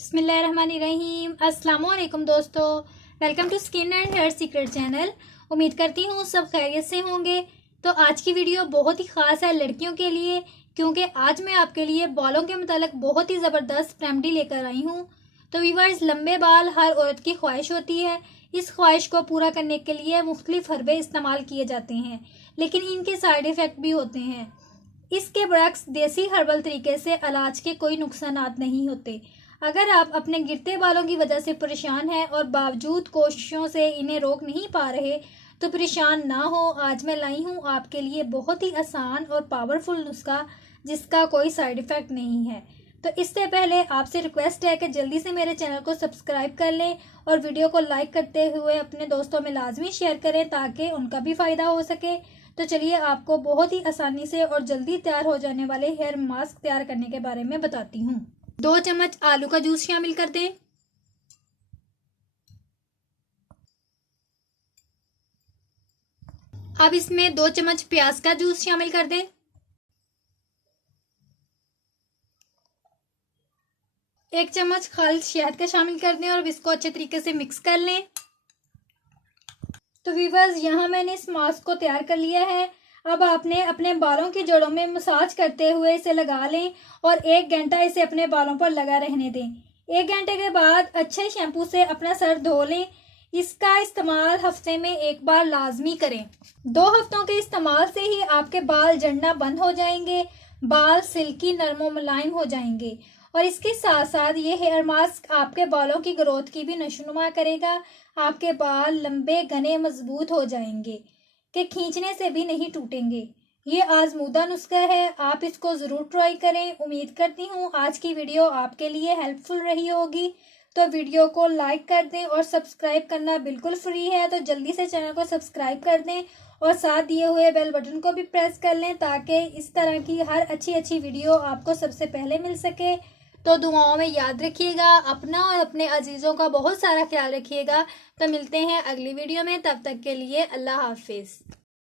बिस्मिल्लाहिर्रहमानिर्रहीम। अस्सलाम वालेकुम दोस्तों, welcome to skin and hair secret channel. उम्मीद करती हूँ सब खैरियत से होंगे। तो आज की वीडियो बहुत ही ख़ास है लड़कियों के लिए, क्योंकि आज मैं आपके लिए बालों के मतलब बहुत ही ज़बरदस्त रेमेडी लेकर आई हूँ। तो व्यूअर्स, लंबे बाल हर औरत की ख्वाहिश होती है। इस ख्वाहिश को पूरा करने के लिए मुख्तलिफ हर्बे इस्तेमाल किए जाते हैं, लेकिन इनके साइड इफ़ेक्ट भी होते हैं। इसके बरक्स देसी हर्बल तरीके से इलाज के कोई नुकसानात नहीं होते। अगर आप अपने गिरते बालों की वजह से परेशान हैं और बावजूद कोशिशों से इन्हें रोक नहीं पा रहे, तो परेशान ना हो। आज मैं लाई हूँ आपके लिए बहुत ही आसान और पावरफुल नुस्खा, जिसका कोई साइड इफ़ेक्ट नहीं है। तो इससे पहले आपसे रिक्वेस्ट है कि जल्दी से मेरे चैनल को सब्सक्राइब कर लें और वीडियो को लाइक करते हुए अपने दोस्तों में लाजमी शेयर करें, ताकि उनका भी फ़ायदा हो सके। तो चलिए आपको बहुत ही आसानी से और जल्दी तैयार हो जाने वाले हेयर मास्क तैयार करने के बारे में बताती हूँ। 2 चम्मच आलू का जूस शामिल कर दें। अब इसमें 2 चम्मच प्याज का जूस शामिल कर दें। 1 चम्मच खालिद शहद का शामिल कर दें और इसको अच्छे तरीके से मिक्स कर लें। तो व्यूअर्स, यहाँ मैंने इस मास्क को तैयार कर लिया है। अब आपने अपने बालों की जड़ों में मसाज करते हुए इसे लगा लें और 1 घंटा इसे अपने बालों पर लगा रहने दें। 1 घंटे के बाद अच्छे शैम्पू से अपना सर धो लें। इसका इस्तेमाल हफ्ते में 1 बार लाजमी करें। 2 हफ्तों के इस्तेमाल से ही आपके बाल झड़ना बंद हो जाएंगे, बाल सिल्की नरम और मुलायम हो जाएंगे। और इसके साथ साथ ये हेयर मास्क आपके बालों की ग्रोथ की भी नशोनुमा करेगा। आपके बाल लंबे घने मजबूत हो जाएंगे कि खींचने से भी नहीं टूटेंगे। ये आजमूदा नुस्खा है, आप इसको ज़रूर ट्राई करें। उम्मीद करती हूँ आज की वीडियो आपके लिए हेल्पफुल रही होगी। तो वीडियो को लाइक कर दें और सब्सक्राइब करना बिल्कुल फ्री है, तो जल्दी से चैनल को सब्सक्राइब कर दें और साथ दिए हुए बेल बटन को भी प्रेस कर लें, ताकि इस तरह की हर अच्छी वीडियो आपको सबसे पहले मिल सके। तो दुआओं में याद रखिएगा, अपना और अपने अजीज़ों का बहुत सारा ख्याल रखिएगा। तो मिलते हैं अगली वीडियो में, तब तक के लिए अल्लाह हाफिज़।